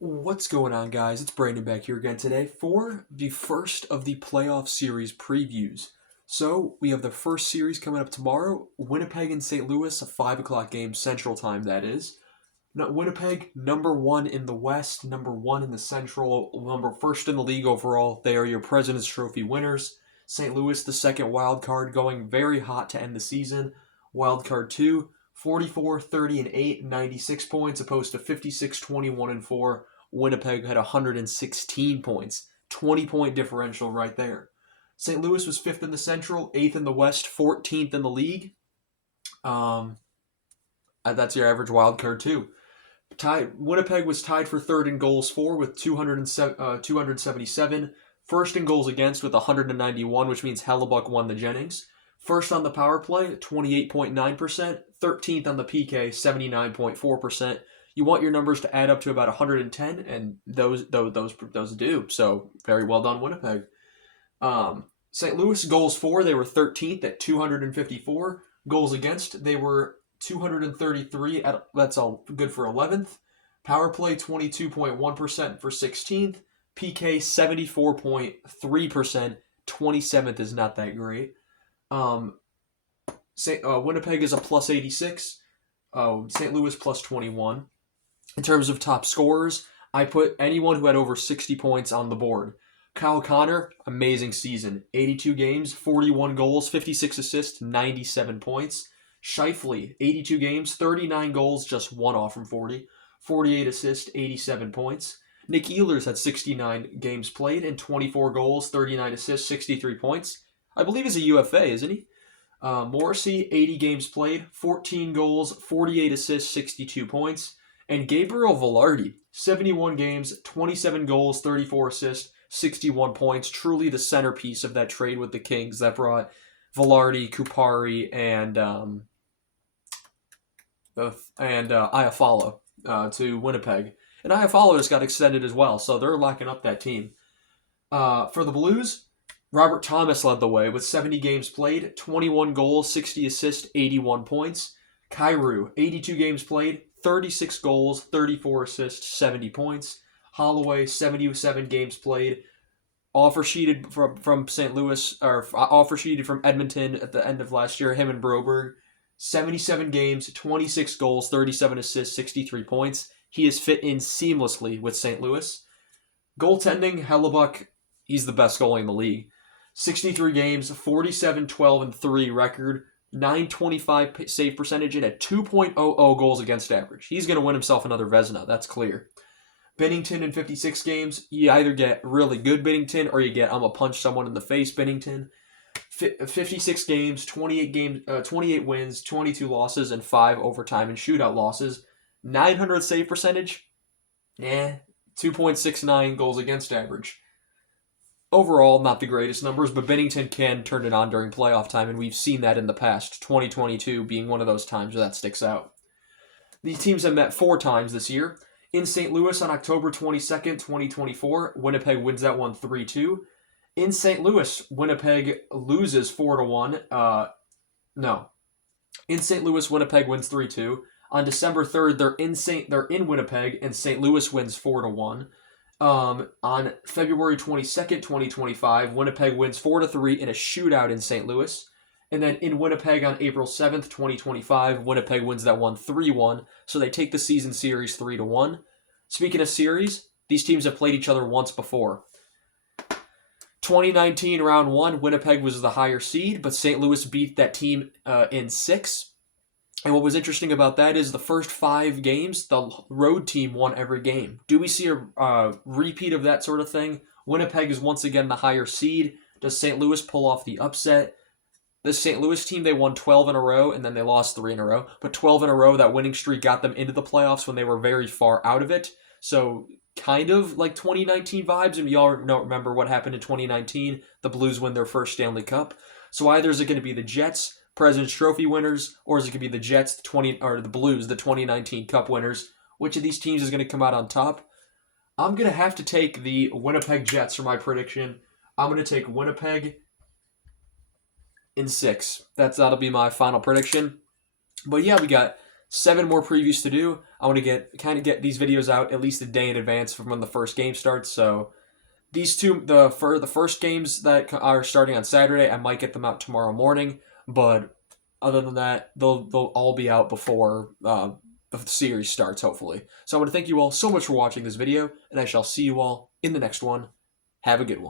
What's going on, guys? It's Brandon back here again today for the first of the playoff series previews. So, we have the first series coming up tomorrow, Winnipeg and St. Louis, a 5 o'clock game, Central Time, that is. Now, Winnipeg, number one in the West, number one in the Central, number first in the league overall. They are your President's Trophy winners. St. Louis, the second wild card, going very hot to end the season. Wild card 2, 44, 30, and 8, 96 points, opposed to 56, 21, and 4. Winnipeg had 116 points. 20-point differential right there. St. Louis was 5th in the Central, 8th in the West, 14th in the league. That's your average wild card, too. Winnipeg was tied for third in goals for with 277. First in goals against with 191, which means Hellebuck won the Jennings. First on the power play, 28.9%. 13th on the PK, 79.4%. You want your numbers to add up to about 110, and those do. So very well done, Winnipeg. St. Louis goals for, they were 13th at 254. Goals against, they were 233. That's all good for 11th. Power play 22.1% for 16th. PK 74.3%. 27th is not that great. Winnipeg is a plus 86. St. Louis plus 21. In terms of top scorers, I put anyone who had over 60 points on the board. Kyle Connor, amazing season. 82 games, 41 goals, 56 assists, 97 points. Scheifele, 82 games, 39 goals, just one off from 40. 48 assists, 87 points. Nick Ehlers had 69 games played and 24 goals, 39 assists, 63 points. I believe he's a UFA, isn't he? Morrissey, 80 games played, 14 goals, 48 assists, 62 points. And Gabriel Velarde, 71 games, 27 goals, 34 assists, 61 points. Truly the centerpiece of that trade with the Kings that brought Velarde, Kupari, and Iafallo to Winnipeg. And Iafallo just got extended as well, so they're locking up that team. For the Blues, Robert Thomas led the way with 70 games played, 21 goals, 60 assists, 81 points. Kyrou, 82 games played, 36 goals, 34 assists, 70 points. Holloway, 77 games played. Offer sheeted from St. Louis, or offer sheeted from Edmonton at the end of last year, him and Broberg. 77 games, 26 goals, 37 assists, 63 points. He is fit in seamlessly with St. Louis. Goaltending, Hellebuck, he's the best goalie in the league. 63 games, 47, 12, and 3 record. 925 save percentage and a 2.00 goals against average. He's going to win himself another Vezina, that's clear. Bennington in 56 games, you either get really good Bennington or you get I'm going to punch someone in the face Bennington. 56 games, 28 wins, 22 losses, and 5 overtime and shootout losses. 900 save percentage, 2.69 goals against average. Overall, not the greatest numbers, but Bennington can turn it on during playoff time, and we've seen that in the past, 2022 being one of those times where that sticks out. These teams have met 4 times this year. In St. Louis on October 22nd, 2024, Winnipeg wins that one 3-2. In St. Louis, Winnipeg loses 4-1. In St. Louis, Winnipeg wins 3-2. On December 3rd, they're in Winnipeg, and St. Louis wins 4-1. On February 22nd, 2025, Winnipeg wins 4-3 in a shootout in St. Louis. And then in Winnipeg on April 7th, 2025, Winnipeg wins that one 3-1. So they take the season series 3-1. Speaking of series, these teams have played each other once before. 2019 round 1, Winnipeg was the higher seed, but St. Louis beat that team in 6. And what was interesting about that is the first 5 games, the road team won every game. Do we see a repeat of that sort of thing? Winnipeg is once again the higher seed. Does St. Louis pull off the upset? The St. Louis team, they won 12 in a row, and then they lost 3 in a row. But 12 in a row, that winning streak got them into the playoffs when they were very far out of it. So kind of like 2019 vibes. And y'all don't remember what happened in 2019. The Blues win their first Stanley Cup. So either is it going to be the Jets, President's Trophy winners, or is it going to be the Jets, the Blues, the 2019 Cup winners? Which of these teams is going to come out on top? I'm going to have to take the Winnipeg Jets for my prediction. I'm going to take Winnipeg in 6. That'll be my final prediction. But yeah, we got 7 more previews to do. I want to get these videos out at least a day in advance from when the first game starts. So these two, the first games that are starting on Saturday, I might get them out tomorrow morning. But other than that, they'll all be out before the series starts, hopefully. So I want to thank you all so much for watching this video, and I shall see you all in the next one. Have a good one.